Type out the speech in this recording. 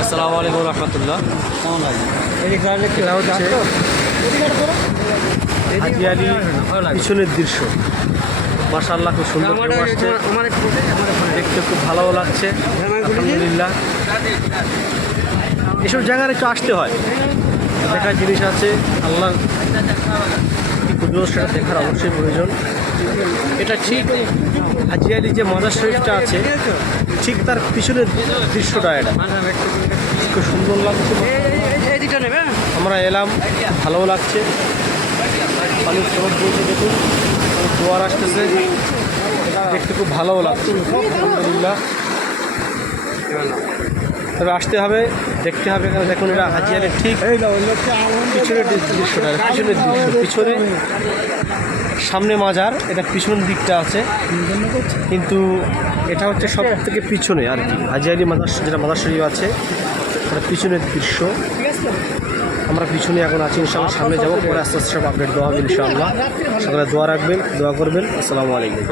আসসালামু আলাইকুম রহমতুল্লাহ। কেমন লাগে পিছনের দৃশ্য। মাশাআল্লাহ খুব সুন্দর দেখতে খুব ভালো লাগছে। আলহামদুলিল্লাহ। এসব জায়গায় একটু আসতে হয়। দেখার জিনিস আছে। আল্লাহ সেটা দেখার অবশ্যই প্রয়োজন। এটা ঠিক হাজি আলী যে মাদার শরীফটা আছে, ঠিক তার পিছনের দৃশ্যটা এটা। খুব সুন্দর লাগছে। আমরা এলাম ভালো লাগছে। বলছে দেখুন। আসতেছে। দেখতে খুব ভালোও লাগছে। আলহামদুলিল্লাহ। তবে আসতে হবে, দেখতে হবে, কারণ দেখুন এটা হাজিয়ারের ঠিক পিছনের দৃশ্যটা পিছনের দৃশ্য। পিছনে সামনে মাজার, এটা পিছনের দিকটা আছে। কিন্তু এটা হচ্ছে সব থেকে পিছনে আর কি। হাজিয়ারি মাদার যেটা মাদার শরীফ আছে, এটা পিছনের দৃশ্য। আমরা পিছনে এখন আছি, ইনশাআল্লাহ সামনে যাব, পরে আস্তে আস্তে সব আপডেট দেওয়া হবে ইনশাআল্লাহ। সকালে দোয়া রাখবেন, দোয়া করবেন। আসসালামু আলাইকুম।